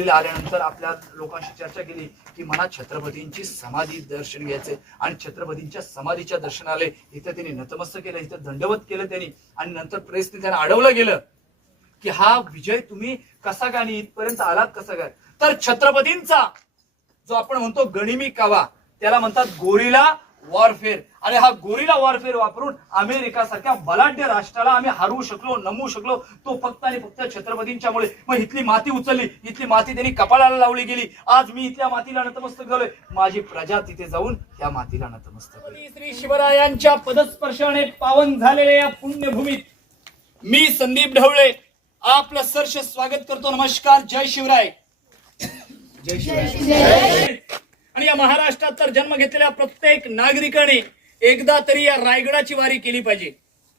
आल्यानंतर आपल्या लोकांशी चर्चा केली की मला छत्रपतींची समाधी दर्शन घ्यायचे आणि छत्रपतींच्या समाधीच्या दर्शनाला इथं त्यांनी नतमस्तक केलं इथं दंडवत केलं त्यांनी. आणि नंतर प्रेसने त्यांना अडवलं गेलं की हा विजय तुम्ही कसा काय आणि इथपर्यंत आलात कसा काय? तर छत्रपतींचा जो आपण म्हणतो गणिमी कावा त्याला म्हणतात गोरीला वॉरफेअर आणि हा गोरिला वॉरफेअर वापरून अमेरिका सारख्या बलाढ्य राष्ट्राला आम्ही हरवू शकलो नमवू शकलो. तो फक्त आणि फक्त छत्रपतींच्यामुळे मग इथली माती उचलली. इथली माती त्यांनी कपाळाला लावली गेली. आज मी इथल्या मातीला नतमस्तक झालोय. माझी प्रजा तिथे जाऊन या मातीला नतमस्तक. श्री शिवरायांच्या पदस्पर्शाने पावन झालेल्या या पुण्यभूमीत मी संदीप ढवळे आपलं सरस स्वागत करतो. नमस्कार. जय शिवराय. जय शिवराय. आणि या महाराष्ट्रात तर जन्म घेतलेल्या प्रत्येक नागरिकाने एकदा तरी या रायगडाची वारी केली पाहिजे.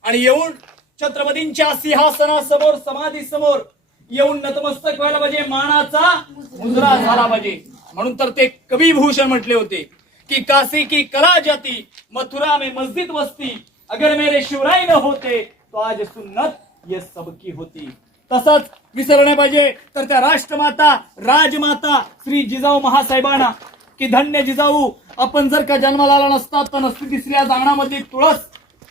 आणि येऊन छत्रपतींच्या सिंहासनासमोर समाधी समोर येऊन नतमस्तक व्हायला पाहिजे. मानाचा मुजरा झाला पाहिजे. म्हणून तर ते कवी भूषण म्हटले होते की काशी की कला जाती मथुरा में मस्जिद वस्ती अगर मेरे शिवराय न होते तो आज सुन्नत ये सबकी होती. तसंच विसरणे पाहिजे तर त्या राष्ट्रमाता राजमाता श्री जिजाऊ महासाहेबांना की धन्य जिजाऊ. आपण जर का जन्माला आला नसता तर नसती दिसली आज अंगणामध्ये तुळस.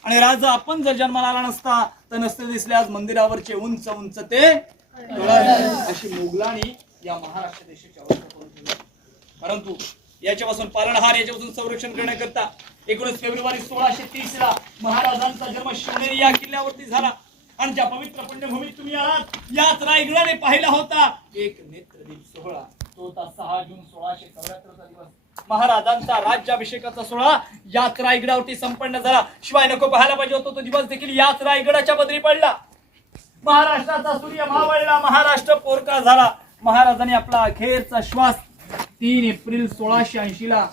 आणि राजा आपण जर जन्माला आला नसता तर नसते दिसले आज मंदिरावरचे उंच उंच ते तुळस. अशी मुघलांनी या महाराष्ट्र देशाची अवस्था करून ठेवली. परंतु याच्यापासून पालनहार याच्यापासून संरक्षण करण्याकरता एकोणीस फेब्रुवारी सोळाशे तीस ला महाराजांचा जन्म शिवनेरी या किल्ल्यावरती झाला. आणि ज्या पवित्र पुण्यभूमीत तुम्ही आलात याच रायगडाने पाहिला होता. एक नेत्रदीप सोहळा. तो होता सहा जून सोळाशे चौऱ्याहत्तरचा दिवस. महाराजांचा राज्याभिषेकाचा सोहळा याच रायगडावरती संपन्न झाला. शिवाय नको पाहायला पाहिजे होतो तो दिवस देखील याच रायगडाच्या बदरी पडला. महाराष्ट्राचा सूर्य मावळला महाराष्ट्र पोरका झाला. महाराजांनी आपला अखेरचा श्वास तीन एप्रिल सोळाशे ऐंशी ला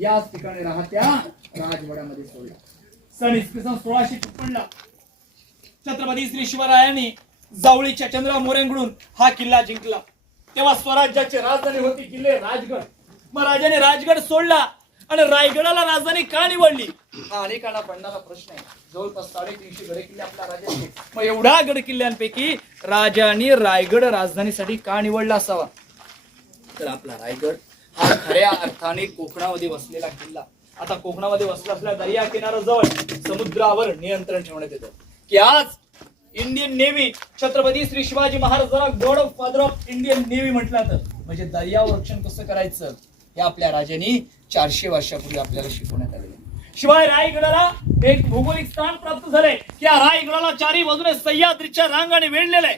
याच ठिकाणी राहत्या राजवाड्यामध्ये सोडला. सन इसवी सन सोळाशे छप्पनला छत्रपती श्री शिवरायांनी जावळीच्या चंद्रा मोऱ्यांकडून हा किल्ला जिंकला. तेव्हा स्वराज्याची राजधानी होती किल्ले राजगड. मग राजाने राजगड सोडला आणि रायगडाला राजधानी का निवडली? हा अनेकांना पडणारा प्रश्न आहे. जवळपास साडेतीनशे गड किल्ले आपल्या राजाचे. मग एवढ्या गड किल्ल्यांपैकी राजाने रायगड राजधानीसाठी का निवडला असावा? तर आपला रायगड हा खऱ्या अर्थाने कोकणामध्ये वसलेला किल्ला. आता कोकणामध्ये वसला असल्या दर्या किनाऱ्याजवळ समुद्रावर नियंत्रण ठेवण्यात येतं. की आज इंडियन नेव्ही छत्रपती श्री शिवाजी महाराजांना god of father of Indian Navy म्हटलं जातं म्हणजे दर्यावर रक्षण कसं करायचं हे आपल्या राजांनी चारशे वर्षापूर्वी आपल्याला शिकवण्यात आलेलं शिवाय रायगडाला एक भौगोलिक स्थान प्राप्त झालंय. की या रायगडाला चारी बाजूने सह्याद्रीच्या रांगाने वेढलेलं आहे.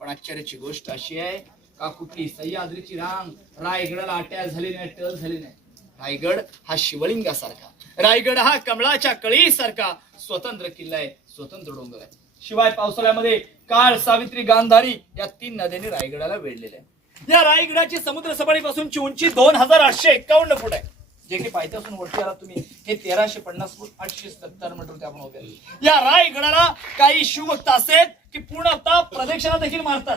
पण आश्चर्याची गोष्ट अशी आहे का कुठली सह्याद्रीची रांग रायगडाला अटॅच झाली नाही टल झाली नाही. रायगड हा शिवलिंगासारखा. रायगड हा कमळाच्या कळीसारखा स्वतंत्र किल्ला आहे स्वतंत्र डोंगर आहे. शिवाय पावसाळ्यामध्ये काळ सावित्री गांधारी या तीन नद्यांनी रायगडाला वेढलेल्या आहे या रायगडाची समुद्र सपाटीपासूनची उंची दोन हजार आठशे एकावन्न फूट आहे. जे की पायथ्यापासून वरती आला तुम्ही. हे तेराशे पन्नास फूट आठशे सत्तर मीटर आपण या रायगडाला काही शिवभक्त असेल की पूर्णतः प्रदक्षिणा देखील मारतात.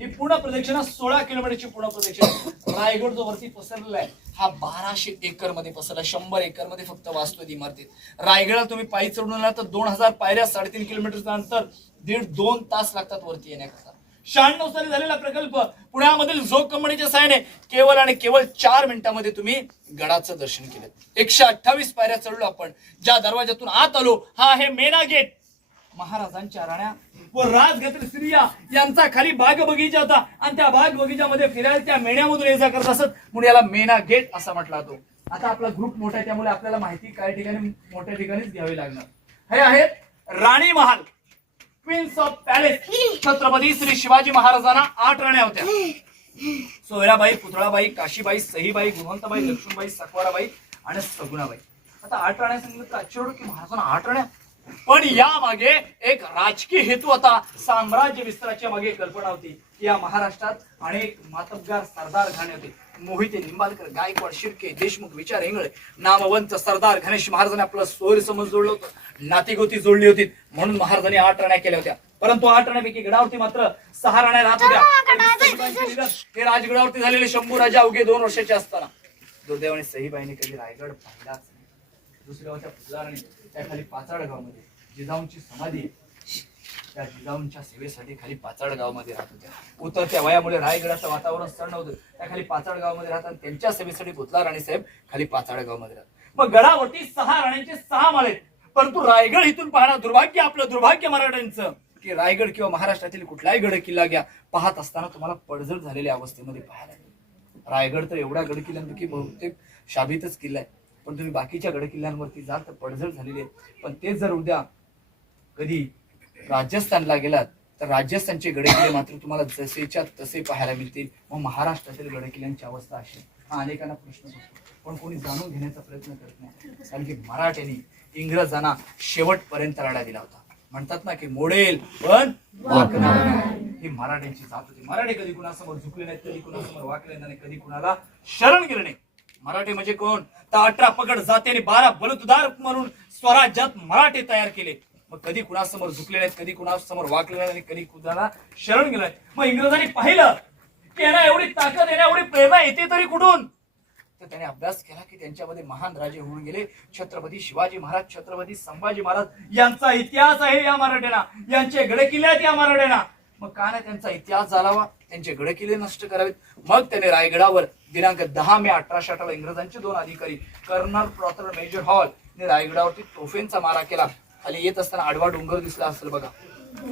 ही पूर्ण प्रदक्षिणा सोळा किलोमीटरची पूर्ण प्रदक्षिणा. रायगड जो वरती पसरलेला आहे हा बाराशे एकरमध्ये पसरला शंभर एकरमध्ये फक्त वाचतो इमारतीत. रायगडला तुम्ही पायी चढून आला तर दोन हजार पायऱ्या साडेतीन किलोमीटरचं अंतर दीड दोन तास लागतात वरती येण्याकरता. शहाण्णव साली झालेला प्रकल्प पुण्यामधील झोक कंपनीच्या सहाय्याने केवळ आणि केवळ चार मिनिटांमध्ये तुम्ही गडाचं दर्शन केलं. एकशे अठ्ठावीस पायऱ्या चढलो आपण. ज्या दरवाजातून आत आलो हा आहे मेना गेट. महाराजांच्या राण्या व राजगत्र स्त्रिया यांचा खाली बाग बगीचा होता. आणि त्या बाग बगीच्यामध्ये फिरायला त्या मेण्यामधून ये जा करत असत. म्हणून याला मेना गेट असा म्हटला जातो. आता आपला ग्रुप मोठा आहे त्यामुळे आपल्याला माहिती काही ठिकाणी मोठ्या ठिकाणीच घ्यावी लागणार. हे आहेत Rani Mahal queens of palace Chhatrapati Shri Shivaji महाराजांना आठ राण्या होत्या. सोयराबाई पुतळाबाई काशीबाई सहीबाई गुणवंतबाई लक्ष्मीबाई सकवाराबाई आणि सगुणाबाई. आता आठ राण्या सांगितलं तर आश्चर्य की महाराजांना आठ राण्या? पण या मागे एक राजकीय हेतू होता साम्राज्य विस्ताराच्या मागे कल्पना होती. की या महाराष्ट्रात अनेक मातबगार सरदार घाणे होते. मोहिते निंबाळकर गायकवाड शिर्के देशमुख विचार इंगळे नामवंत सरदार गणेश महाराजांनी आपलं सोयर समज जोडलं होतं. नातीगोती जोडली होती म्हणून महाराजांनी आठ राण्या केल्या होत्या. परंतु आठ राण्यापैकी गडावरती मात्र सहा राण्या राहत होत्या. हे राजगडावरती झालेले शंभू राजा अवघे दोन वर्षाचे असताना. दुर्दैवाने सहीबाईने कधी रायगड पाहिलाच नाही. दुसऱ्या फुलाराणी त्या खाली पाचाड गावामध्ये जिजाऊंची समाधी आहे. त्या जिजाऊंच्या सेवेसाठी खाली पाचाड गावामध्ये राहत होत्या. उतरत्या वयामुळे रायगडाचं वातावरण सण होतं त्या खाली पाचाड गावामध्ये राहतात आणि त्यांच्या सेवेसाठी भुतला राणी साहेब खाली पाचाड गावामध्ये राहतात. मग गडावरती सहा राण्यांचे सहा माळे परंतु रायगड इथून पाहणं दुर्भाग्य आपलं दुर्भाग्य मराठ्यांचं की रायगड किंवा महाराष्ट्रातील कुठलाही गड किल्ला घ्या पाहत असताना तुम्हाला पडझड झालेल्या अवस्थेमध्ये पाहायला रायगड तर एवढा गड किल्ल्यांपैकी बहुतेक शाबीतच किल्ला आहे. पण तुम्ही बाकीच्या गडकिल्ल्यांवरती जात जाल तर पडझड झालेली आहे पण तेच जर उद्या कधी राजस्थानला गेलात तर राजस्थानचे गडकिल्ले मात्र तुम्हाला जसेच्या तसे पाहायला मिळतील. मग महाराष्ट्रातील गडकिल्ल्यांची अवस्था अशी. हा अनेकांना प्रश्न पडतो. पण कोणी जाणून घेण्याचा प्रयत्न करत नाही. कारण की मराठ्यांनी इंग्रजांना शेवटपर्यंत राडा दिला होता. म्हणतात ना की मोडेल पण ही मराठ्यांची जात होती. मराठी कधी कुणासमोर झुकले नाहीत कधी कुणासमोर वाकले नाही कधी कुणाला शरण गेले नाही मराठे म्हणजे कोण? तर अठरा पगड जाते आणि बारा बलुतदार म्हणून स्वराज्यात मराठे तयार केले. मग कधी कुणासमोर झुकले आहेत कधी कुणासमोर वाकले आणि कधी कुणाला शरण गेलाय मग इंग्रजांनी पाहिलं की यांना एवढी ताकद यांना एवढी प्रेरणा येते तरी कुठून? तर त्याने अभ्यास केला की त्यांच्यामध्ये महान राजे होऊन गेले. छत्रपती शिवाजी महाराज छत्रपती संभाजी महाराज यांचा इतिहास आहे या मराठ्यांना. यांचे गडकिल्ले आहेत या मराठ्यांना. मग का नाही त्यांचा इतिहास झालावा? त्यांचे गडकिल्ले नष्ट करावेत. मग त्याने रायगडावर दिनांक दहा मे अठराशे अठरा इंग्रजांचे दोन अधिकारी कर्नल प्रॉथर मेजर हॉल ने रायगडावरती तोफेंचा मारा केला. खाली येत असताना आडवा डोंगर दिसला असेल बघा.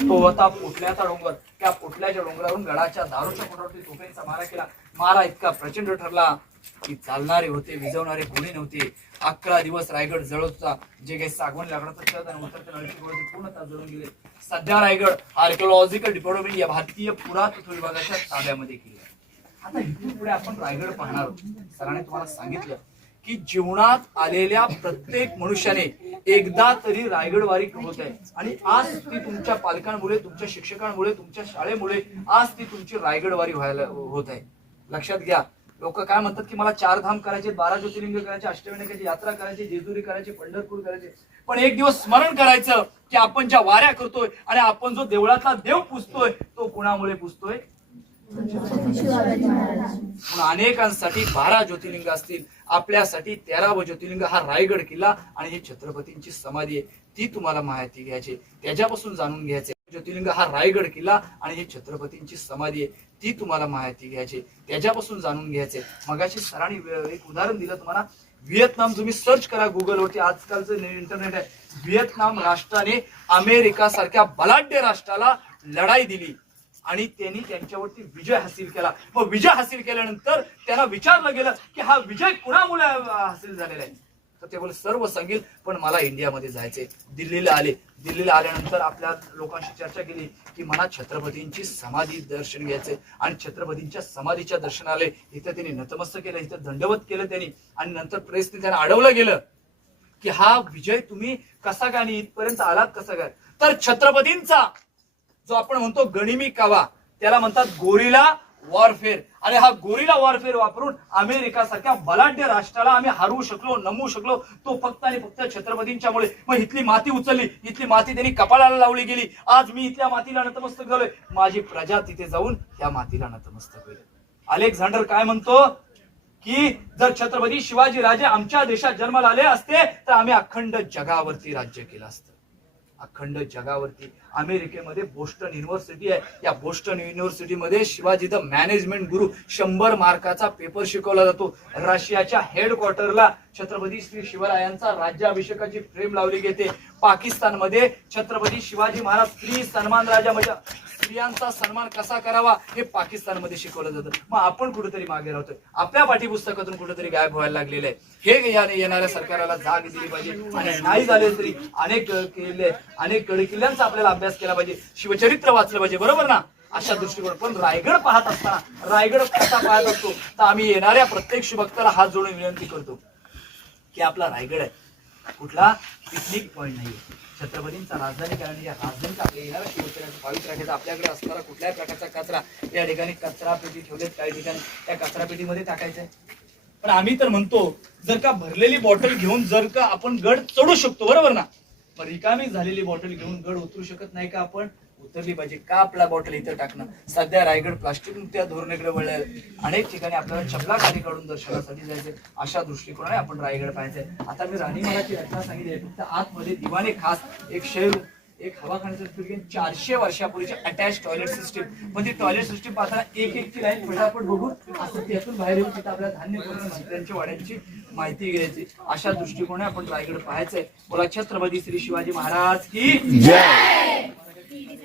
तो होता पोटल्याचा डोंगर. त्या पोटल्याच्या डोंगरावरून गडाच्या दारूच्या पोटावरती तोफेंचा मारा केला. मारा इतका प्रचंड ठरला की चालणारे होते विजवणारे कोणी नव्हते. अकरा दिवस रायगड जळत होता. जे काही सागवण लागण्याचं छत आणि पूर्णतः जळून गेले. सध्या रायगड आर्किओलॉजिकल डिपार्टमेंट या भारतीय पुरातत्व विभागाच्या ताब्यामध्ये केली आहे. आता इथून पुढे आपण रायगड पाहणार आहोत. सरांनी तुम्हाला सांगितलं की जीवनात आलेल्या प्रत्येक मनुष्याने एकदा तरी रायगडवारी होत आहे. आणि आज ती तुमच्या पालकांमुळे तुमच्या शिक्षकांमुळे तुमच्या शाळेमुळे आज ती तुमची रायगडवारी व्हायला होत आहे. लक्षात घ्या. लोक काय म्हणतात की मला चार धाम करायचे बारा ज्योतिर्लिंग करायचे अष्टविनायकाची यात्रा करायची जेजुरी करायची पंढरपूर करायचे. पण एक दिवस स्मरण करायचं की आपण ज्या वाऱ्या करतोय आणि आपण जो देवळातला देव पुजतोय तो कुणामुळे पुजतोय? अनेकांसाठी बारा ज्योतिर्लिंग असतील. आपल्यासाठी तेरावं ज्योतिर्लिंग हा रायगड किल्ला आणि ही छत्रपतींची समाधी आहे. ती तुम्हाला माहिती घ्यायची त्याच्यापासून जाणून घ्यायचे ज्योतिर्लिंग हा रायगड किल्ला आणि ही छत्रपतींची समाधी आहे. ती तुम्हाला माहिती घ्यायची त्याच्यापासून जाणून घ्यायचे मगाशी सरांनी एक उदाहरण दिलं तुम्हाला. व्हिएतनाम तुम्ही सर्च करा गुगलवरती. आजकालचं इंटरनेट आहे. व्हिएतनाम राष्ट्राने अमेरिका सारख्या बलाढ्य राष्ट्राला लढाई दिली. आणि त्यांनी त्यांच्यावरती विजय हासिल केला. मग विजय हासिल केल्यानंतर त्यांना विचारलं गेलं की हा विजय कुणामुळे हासिल झालेला आहे? तर ते बोल सर्व सांगेल पण मला इंडियामध्ये जायचंय. दिल्लीला आले. दिल्लीला आल्यानंतर आपल्या लोकांशी चर्चा केली की मला छत्रपतींची समाधी दर्शन घ्यायचे आणि छत्रपतींच्या समाधीच्या दर्शनाला इथं त्यांनी नतमस्तक केलं इथं दंडवत केलं त्यांनी. आणि नंतर प्रेसने त्यांना अडवलं गेलं की हा विजय तुम्ही कसा काय आणि इथपर्यंत आलात कसा काय तर छत्रपतींचा जो आपण म्हणतो गणिमी कावा त्याला म्हणतात गोरिला वॉरफेअर आणि हा गोरिला वॉरफेअर वापरून अमेरिका सारख्या बलाढ्य राष्ट्राला आम्ही हरवू शकलो नमवू शकलो तो फक्त आणि फक्त छत्रपतींच्यामुळे मग इथली माती उचलली इथली माती त्यांनी कपाळाला लावली गेली. आज मी इथल्या मातीला नतमस्तक झालोय. माझी प्रजा तिथे जाऊन या मातीला नतमस्तक होईल. अलेक्झांडर काय म्हणतो? की जर छत्रपती शिवाजी राजे आमच्या देशात जन्माला आले असते तर आम्ही अखंड जगावरती राज्य केलं असतं. अखंड जगावरती. अमेरिकेमध्ये बोस्टन युनिव्हर्सिटी आहे. या बोस्टन युनिव्हर्सिटीमध्ये शिवाजी द मॅनेजमेंट गुरु शंभर मार्काचा पेपर शिकवला जातो. रशियाच्या हेडक्वार्टरला छत्रपती श्री शिवरायांचा राज्याभिषेकाची फ्रेम लावली गेते पाकिस्तानमध्ये छत्रपती शिवाजी महाराज श्री सन्मान राजा म्हणजे स्त्रियांचा सन्मान कसा करावा हे पाकिस्तानमध्ये शिकवलं जातं. मग आपण कुठेतरी मागे राहतोय. आपल्या पाठ्यपुस्तकातून कुठेतरी गायब व्हायला लागलेलं आहे. हे याने येणाऱ्या सरकाराला जाग दिली पाहिजे. आणि नाही झाले तरी अनेक किल्ले अनेक गडकिल्ल्यांचा आपल्याला अभ्यास केला पाहिजे. शिवचरित्र वाचलं पाहिजे. बरोबर ना? अशा दृष्टिकोन पण रायगड पाहत असताना रायगड कसा पाहत असतो तर आम्ही येणाऱ्या प्रत्येक शुभक्ताला हात जोडून विनंती करतो की आपला रायगड आहे. कुठला? पिकनिक पॉईंट नाहीये. छत्रपतींचा राजधानी कारण या राजधानीचा आपल्या येणाऱ्या शिवसेनेचा भाविक आहे आपल्याकडे असणारा कुठल्याही प्रकारचा कचरा या ठिकाणी कचरा पेटी ठेवलेत. काही ठिकाणी त्या कचरा पेटीमध्ये टाकायचंय. पण आम्ही तर म्हणतो जर का भरलेली बॉटल घेऊन जर का आपण गड चढू शकतो बरोबर ना? मग रिकामी झालेली बॉटल घेऊन गड उतरू शकत नाही का आपण? उतरली पाहिजे. का आपला बॉटल इथं टाकणं? सध्या रायगड प्लास्टिक मुक्त्या धोरणेकडे वळले अनेक ठिकाणी आपल्याला चपला खाली काढून दर्शनासाठी जायचं अशा दृष्टिकोनाने आपण रायगड पाहायचंय. आता मी राणी महाराजची रचना सांगितली फक्त आतमध्ये दिवाने खास एक शहर एक हवा खाण्याचं चारशे वर्षापूर्वीची अटॅच टॉयलेट सिस्टीम ती टॉयलेट सिस्टीम पाहताना एक एकची लाईन फटाफट बघून असं त्यातून बाहेर येऊन तिथं आपल्या धान्य मंत्र्यांच्या वाड्यांची माहिती घ्यायची. अशा दृष्टिकोनाने आपण रायगड पाहायचंय. बोला छत्रपती श्री शिवाजी महाराज की जय!